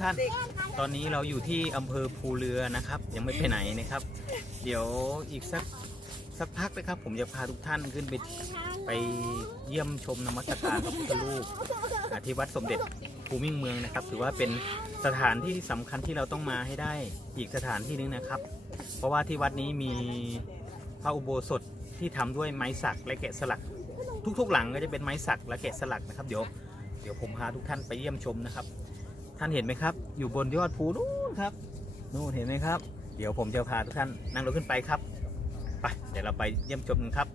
ท่านตอนนี้เราอยู่ที่อำเภอภูเรือนะครับยังไม่ไปไหนนะครับเดี๋ยวอีกสักพักนะครับผมจะพาทุกท่านขึ้นไปเยี่ยมชมนมัสการพระพุทธรูปที่วัดสมเด็จภูมิเมืองนะครับถือว่าเป็นสถานที่ที่สำคัญที่เราต้องมาให้ได้อีกสถานที่นึงนะครับเพราะว่าที่วัดนี้มีพระอุโบสถที่ทำด้วยไม้สักและแกะสลักทุกๆหลังก็จะเป็นไม้สักและแกะสลักนะครับเดี๋ยวผมพาทุกท่านไปเยี่ยมชมนะครับท่านเห็นไหมครับอยู่บนยอดภูนู้นครับนู่นเห็นไหมครับเดี๋ยวผมจะพาทุกท่านนั่งรถขึ้นไปครับไปเดี๋ยวเราไปเยี่ยมชมกันครับ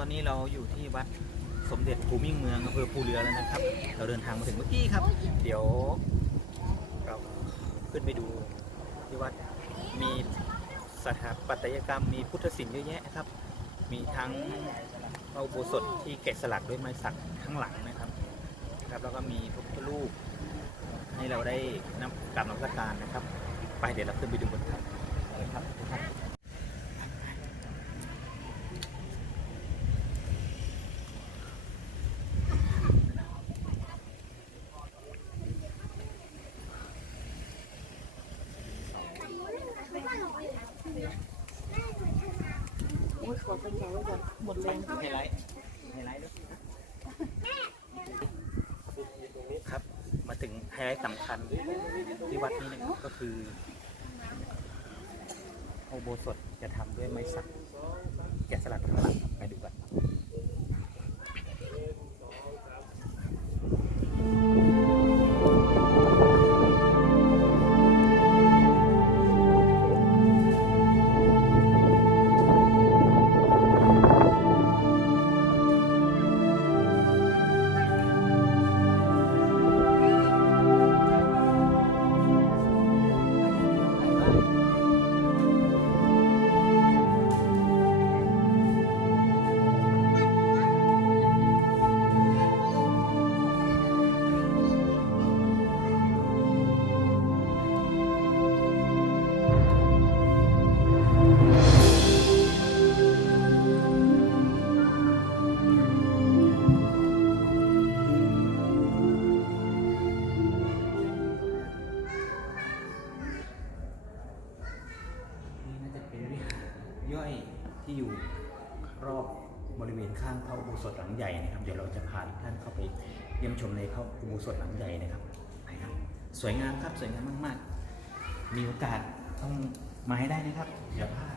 ตอนนี้เราอยู่ที่วัดสมเด็จภูมิเมืองอำเภอภูเรือแล้วนะครับเราเดินทางมาถึงเมื่อกี้ครับเดี๋ยวเราขึ้นไปดูที่วัดมีสถาปัตยกรรมมีพุทธศิลป์เยอะแยะครับมีทั้งพระอุโบสถที่แกะสลักด้วยไม้สักข้างหลังนะครับแล้วก็มีพระพุทธรูปให้เราได้กราบนมัสการนะครับไปเดี๋ยวเราขึ้นไปดูกันครับเลยครับขอเป็นแถวก่อนหมดแรง ไฮไลท์ด้วยครับมาถึงไฮไลท์สำคัญที่วัดนี้นะครับก็คืออุโบสถจะทำด้วยไม้สักแกะสลักข้างหลังไปดูกันย่อยที่อยู่รอบบริเวณข้างพระอุโบสถหลังใหญ่นะครับเดี๋ยวเราจะพาทุกท่านเข้าไปเยี่ยมชมในพระอุโบสถหลังใหญ่นะครับไปครับสวยงามครับสวยงามมากๆมีโอกาสต้องมาให้ได้นะครับอย่าพลาด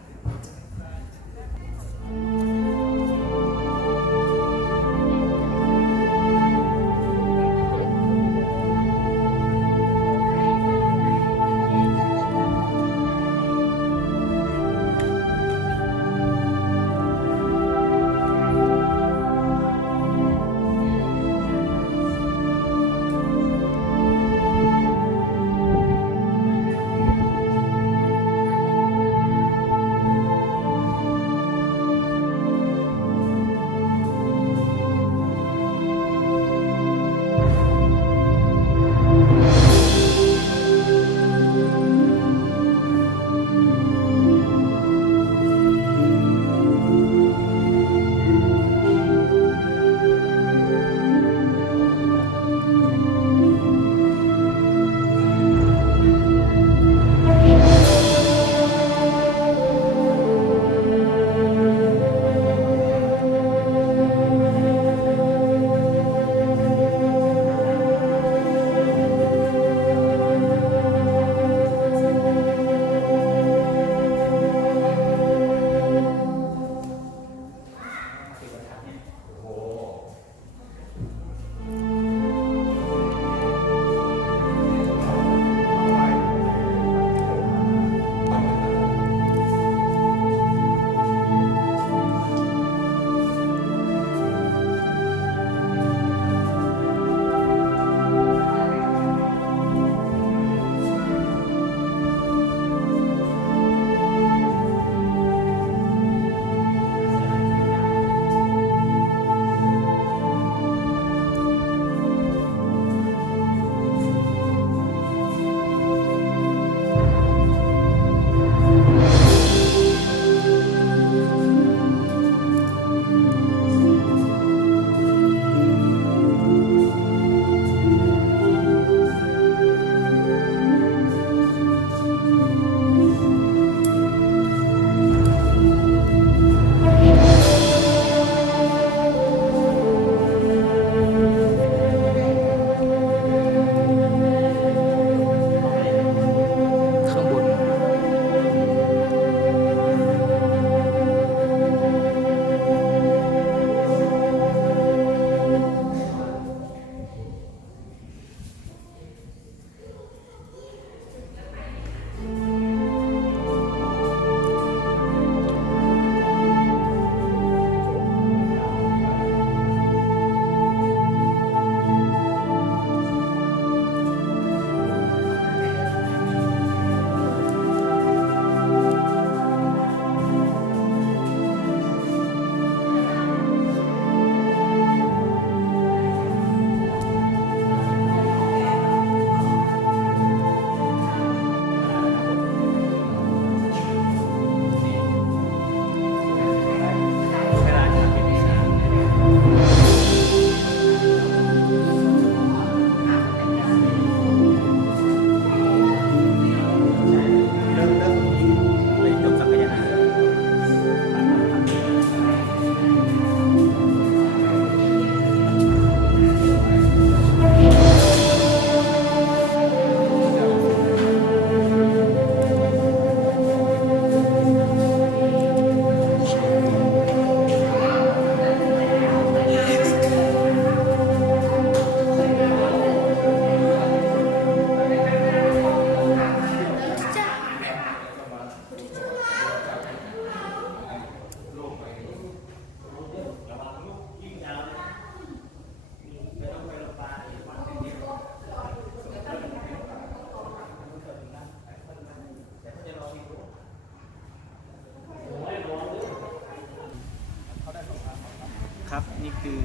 ครับนี่คือ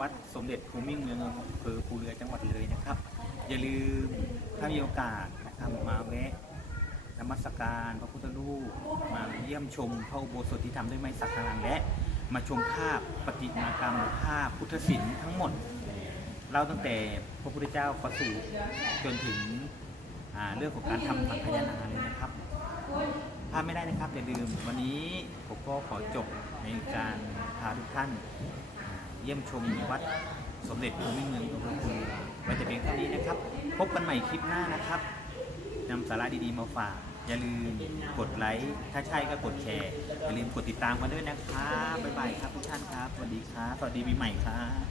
วัดสมเด็จภูมิเมืองอำเภอภูเรือจังหวัดเลยนะครับ อย่าลืมถ้ามีโอกาสนะครับมาแวะนมัสการพระพุทธรูปมาเยี่ยมชมพระอุโบสถที่ทำด้วยไม้สักการังและมาชมภาพประติมากรรมภาพพุทธศิลป์ทั้งหมดเล่าตั้งแต่พระพุทธเจ้าประสูติจนถึงเรื่องของการทำสังฆยนาเลยนะครับพลาดไม่ได้นะครับอย่าลืมวันนี้ผมก็ขอจบในการพาทุกท่านเยี่ยมชมวัดสมเด็จภูมิเมืองอำเภอภูเรือไว้แต่เพียงเท่านี้นะครับ พบกันใหม่คลิปหน้านะครับนำสาระดีๆมาฝากอย่าลืมกดไลค์ถ้าใช่ก็กดแชร์อย่าลืมกดติดตามมาด้วยนะครับบ๊ายบายครับทุกท่านครับสวัสดีครับสวัสดีปีใหม่ครับ